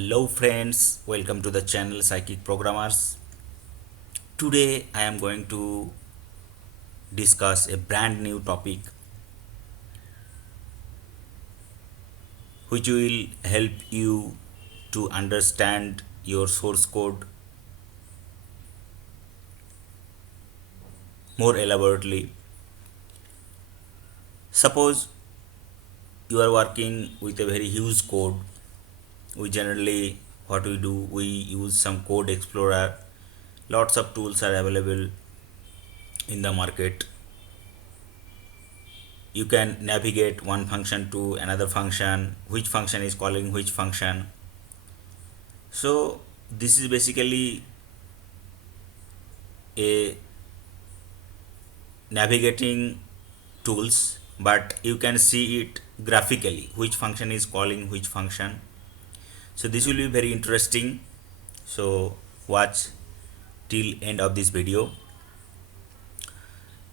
Hello friends, welcome to the channel Psychic Programmers. Today I am going to discuss a brand new topic which will help you to understand your source code more elaborately. Suppose you are working with a very huge code. We generally what we do, we use some code explorer. Lots of tools are available in the market. You can navigate one function to another function, which function is calling which function. So this is basically a navigating tools, but you can see it graphically which function is calling which function. So this will be very interesting, so watch till end of this video.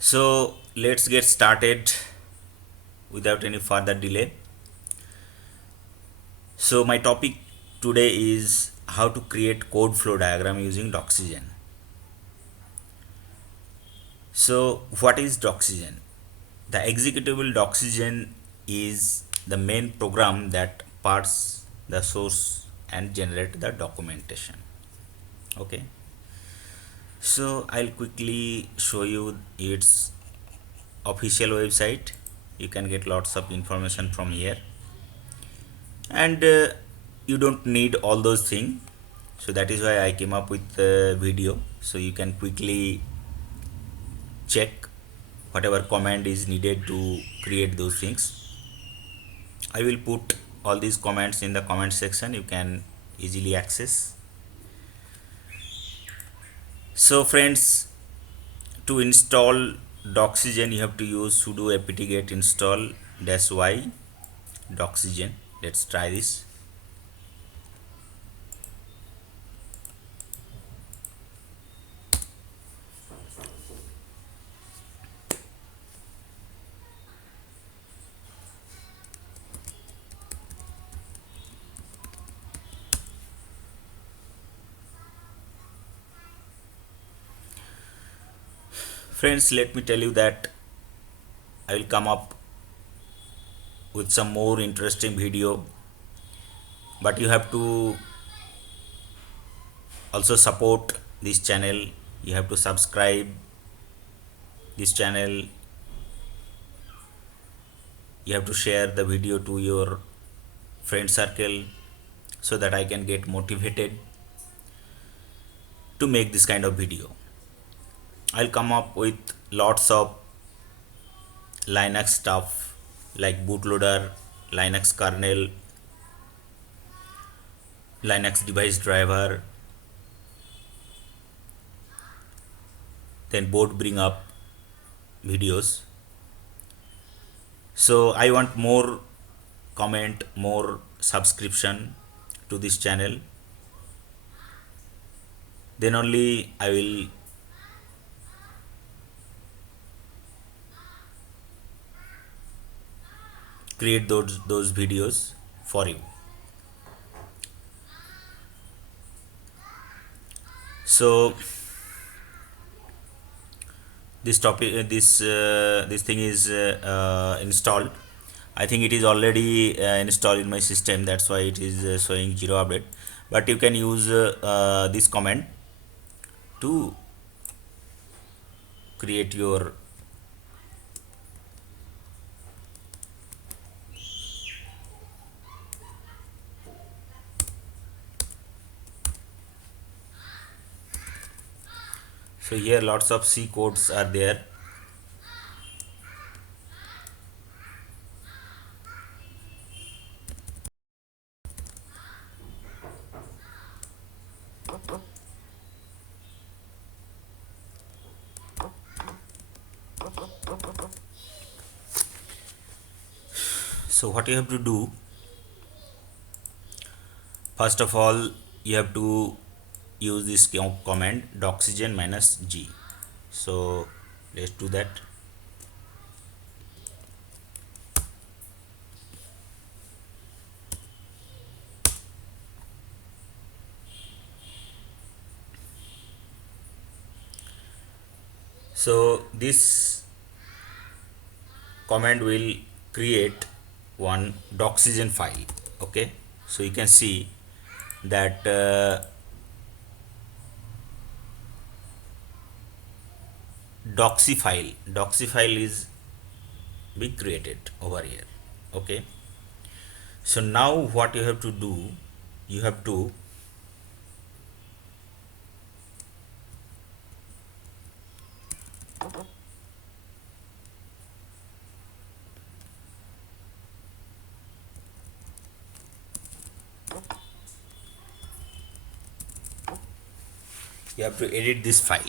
So let's get started without any further delay. So my topic today is how to create code flow diagram using Doxygen. So what is Doxygen? The executable Doxygen is the main program that parse the source and generate the documentation. Okay, so I'll quickly show you its official website. You can get lots of information from here, and you don't need all those things. So that is why I came up with the video, so you can quickly check whatever command is needed to create those things. I will put all these comments in the comment section, you can easily access. So friends, to install Doxygen you have to use sudo apt-get install -y Doxygen. Let's try this. Friends, let me tell you that I will come up with some more interesting video, but you have to also support this channel. You have to subscribe this channel, you have to share the video to your friend circle so that I can get motivated to make this kind of video. I'll come up with lots of Linux stuff like bootloader, Linux kernel, Linux device driver, then board bring up videos. So I want more comment, more subscription to this channel, then only I will create those videos for you. So this topic this thing is installed. I think it is already installed in my system, that's why it is showing 0 update, but you can use this command to create your so here lots of C codes are there. So what you have to do, first of all you have to use this command doxygen -g. So let's do that. So this command will create one Doxygen file. Okay, so you can see that Doxyfile is be created over here. Okay, so now what you have to do, you have to edit this file.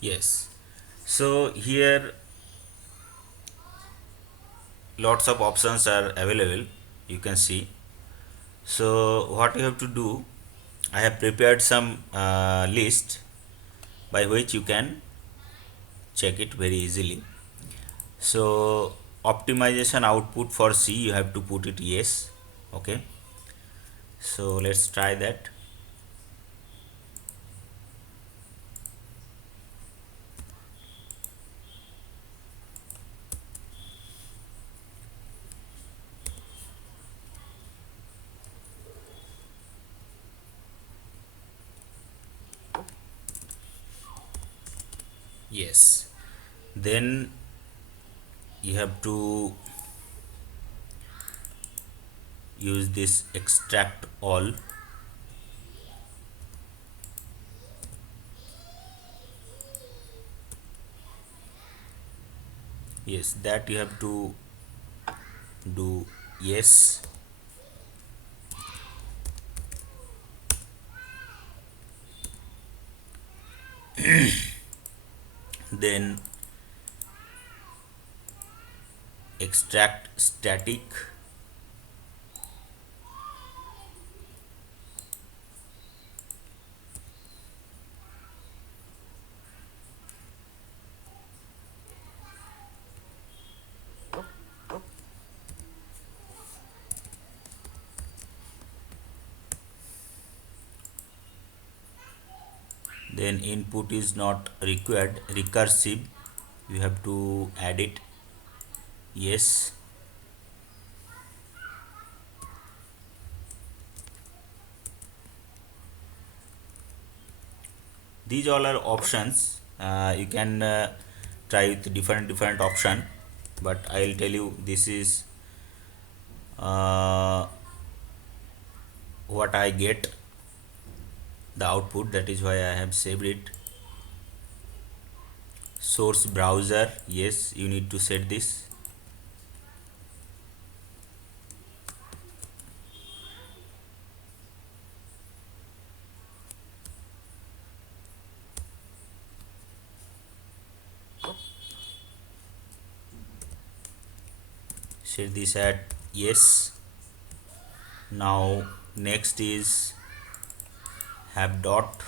Yes, so here lots of options are available, you can see. So what you have to do, I have prepared some list by which you can check it very easily. So optimization output for C, you have to put it yes. Okay, so let's try that. Yes, then you have to use this extract all. Yes, that you have to do yes. Then extract static. Then input is not required, recursive, you have to add it yes. These all are options, you can try with different option, but I will tell you this is what I get the output, that is why I have saved it. Source browser, yes, you need to set this. Set this at yes. Now next is have dot.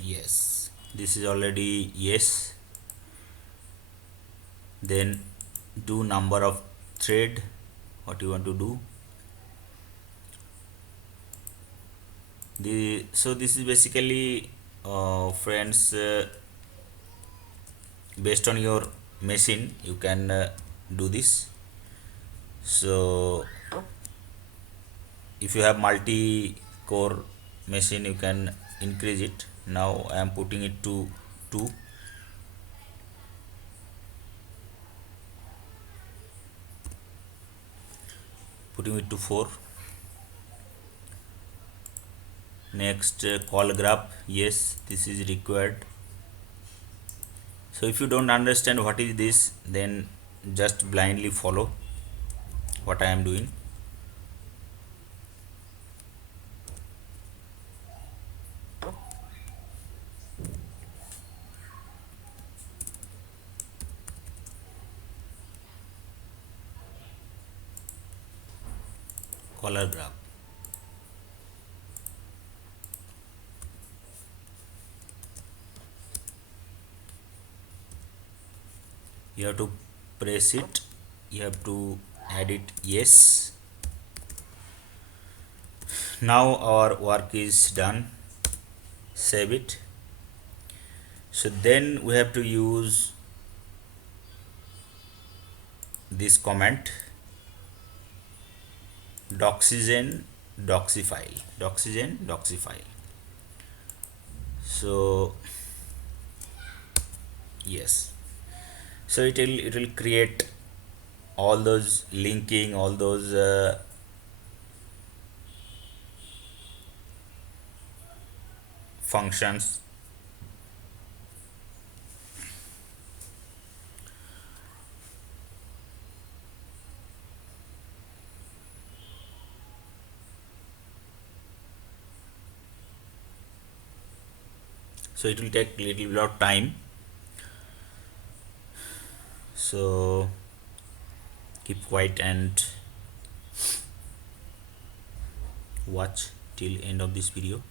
Yes, this is already yes. Then do number of thread, what you want to do. So this is basically friends, based on your machine you can do this. So if you have multi core machine you can increase it. Now I am putting it to 2. Putting it to 4. Next call graph, yes, this is required. So if you don't understand what is this, then just blindly follow what I am doing. color graph. You have to press it, you have to add it yes. Now our work is done. Save it. So then we have to use this comment Doxygen Doxyfile. So yes, so it will create all those linking, all those functions. So it will take little bit of time, so keep quiet and watch till end of this video.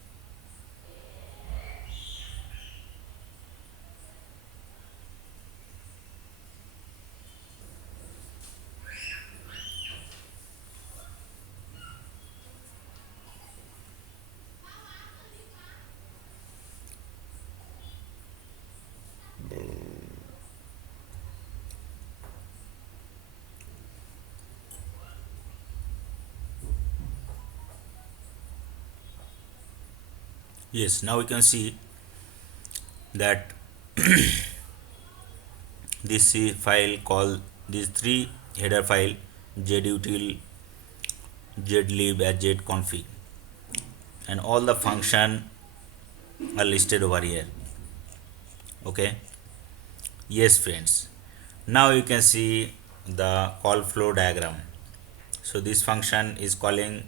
Yes, now we can see that this file called these three header file zutil, zlib, and zconfig, and all the function are listed over here. Okay, yes friends, now you can see the call flow diagram. So this function is calling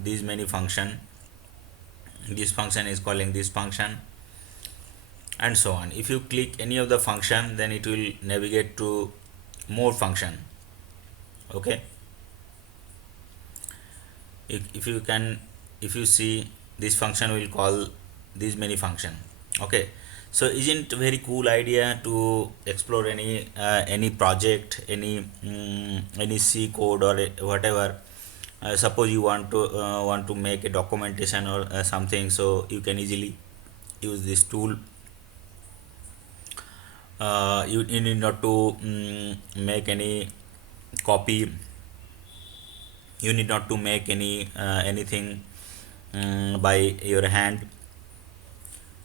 these many function, this function is calling this function, and so on. If you click any of the function, then it will navigate to more function. Okay, if you can, if you see, this function will call these many function. Okay, so isn't very cool idea to explore any project, any C code or whatever. Suppose you want to make a documentation or something, so you can easily use this tool. You need not to make any copy, you need not to make anything by your hand.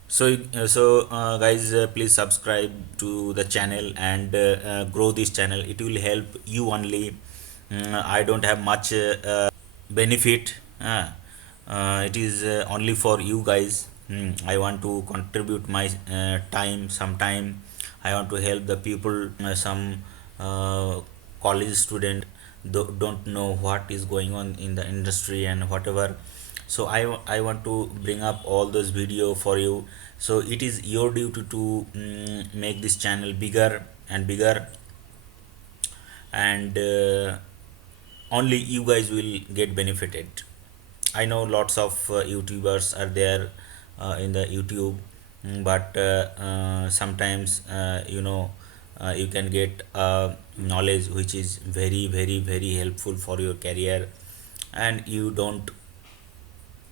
So guys, please subscribe to the channel and grow this channel. It will help you only. I don't have much benefit. It is only for you guys. I want to contribute my time, sometime I want to help the people. Some college student don't know what is going on in the industry and whatever. So I want to bring up all those video for you. So it is your duty to make this channel bigger and bigger, and only you guys will get benefited. I know lots of YouTubers are there in the YouTube, but sometimes you can get knowledge which is very very very helpful for your career, and you don't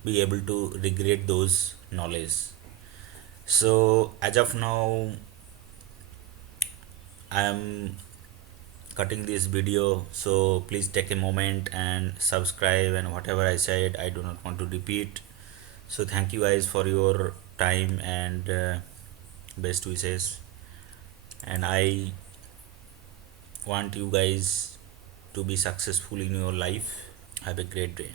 be able to regret those knowledge. So as of now, I am cutting this video, so please take a moment and subscribe, and whatever I said I do not want to repeat. So thank you guys for your time and best wishes, and I want you guys to be successful in your life. Have a great day.